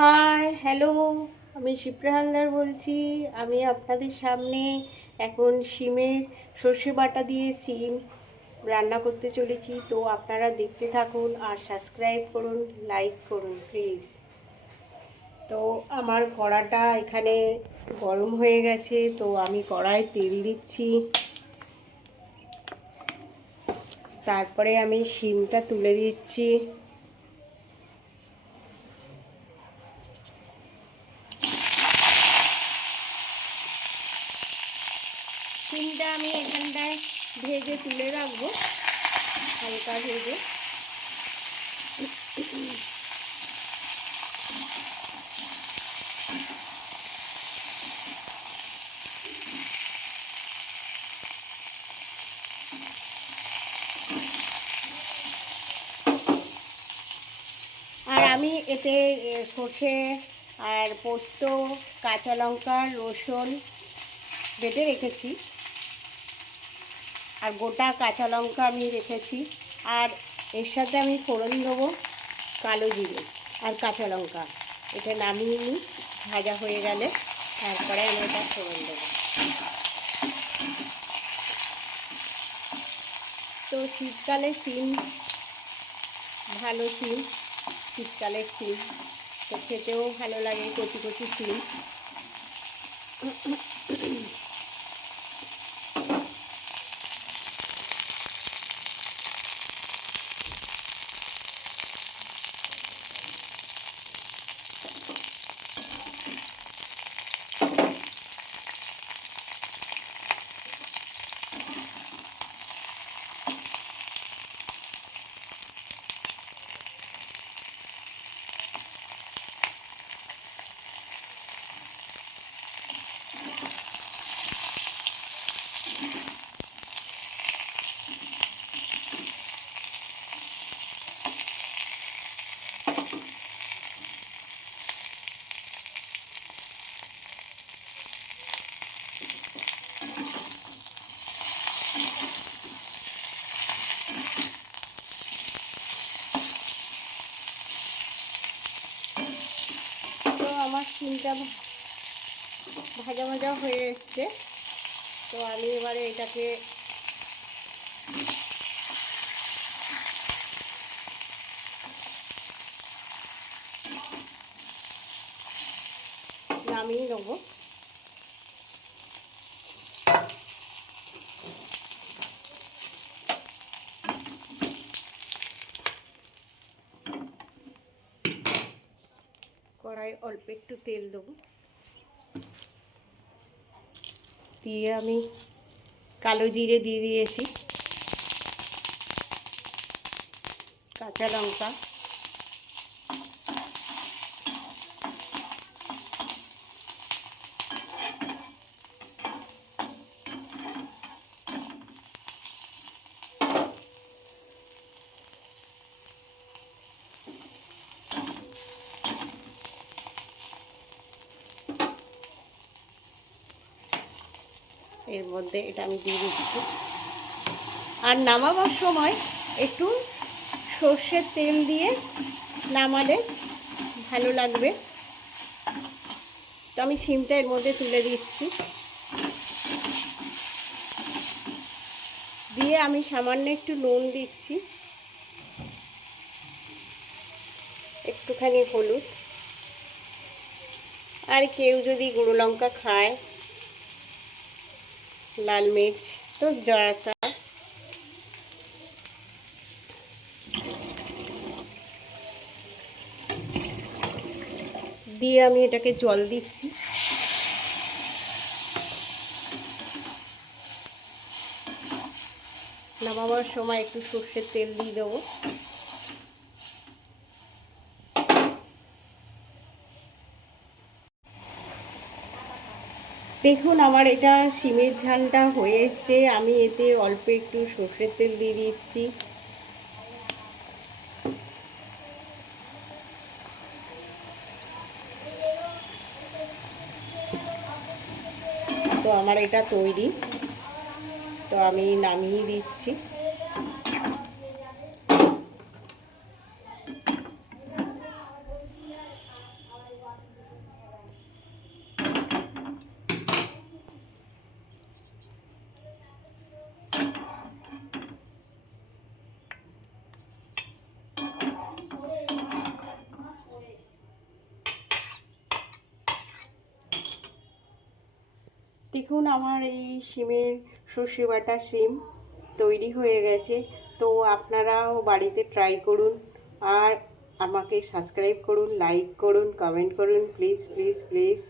Hi hello, আমি শিপ্রা হালদার বলছি। আমি আপনাদের সামনে এখন শিমের সর্ষে বাটা দিয়ে শিম রান্না করতে চলেছি। তো আপনারা দেখতে থাকুন আর সাবস্ক্রাইব করুন, লাইক করুন প্লিজ। তো আমার কড়াটা এখানে গরম হয়ে গেছে, তো আমি কড়ায় তেল দিচ্ছি। তারপরে আমি শিমটা তুলে দিচ্ছি। শিমটা আমি এখানটায় ভেজে তুলে রাখবো, হালকা ভেজে। আর আমি এতে সর্ষে আর পোস্ত, কাঁচা লঙ্কা, রসুন বেটে রেখেছি, আর গোটা কাঁচা লঙ্কা আমি রেখেছি। আর এর সাথে আমি ফোড়ন দেবো কালো জিরে আর কাঁচা লঙ্কা। এটা নামিয়ে নিই, ভাজা হয়ে গেলে তারপরে আমি এটা ফোড়ন দেবো। তো শীতকালে শিম, ভালো শিম, শীতকালের শিম তো খেতেও ভালো লাগে, কচি কচি শিম। তো আমার শিমটা ভাজা ভাজা হয়ে এসছে। তো আমি এবারে এটাকে নামিয়ে নেবো। কড়াই অল্প একটু তেল দেবো, দিয়ে আমি কালো জিরে দিয়ে দিয়েছি, কাঁচা লঙ্কা, এর মধ্যে এটা আমি দিয়ে দিচ্ছি। আর নামাবার সময় একটু সর্ষের তেল দিয়ে নামালে ভালো লাগবে। তো আমি শিমটা এর মধ্যে তুলে দিচ্ছি, দিয়ে আমি সামান্য একটু নুন দিচ্ছি, একটুখানি হলুদ, আর কেউ যদি গুঁড়ো লঙ্কা খায়, লাল মির্চ, তো জয়সা দিয়ে আমি এটাকে জল দিচ্ছি। নামাবার সময় একটু সর্ষের তেল দিয়ে দেবো। দেখুন আমার এটা শিমের ঝালটা হয়ে এসছে। আমি এতে অল্প একটু সর্ষের তেল দিয়ে দিচ্ছি। তো আমার এটা তৈরি, তো আমি নামিয়ে দিচ্ছি। দেখুন আমার এই শিমের সর্ষে বাটা শিম তৈরি হয়ে গেছে। তো আপনারাও বাড়িতে ট্রাই করুন আর আমাকে সাবস্ক্রাইব করুন, লাইক করুন, কমেন্ট করুন, প্লিজ প্লিজ প্লিজ।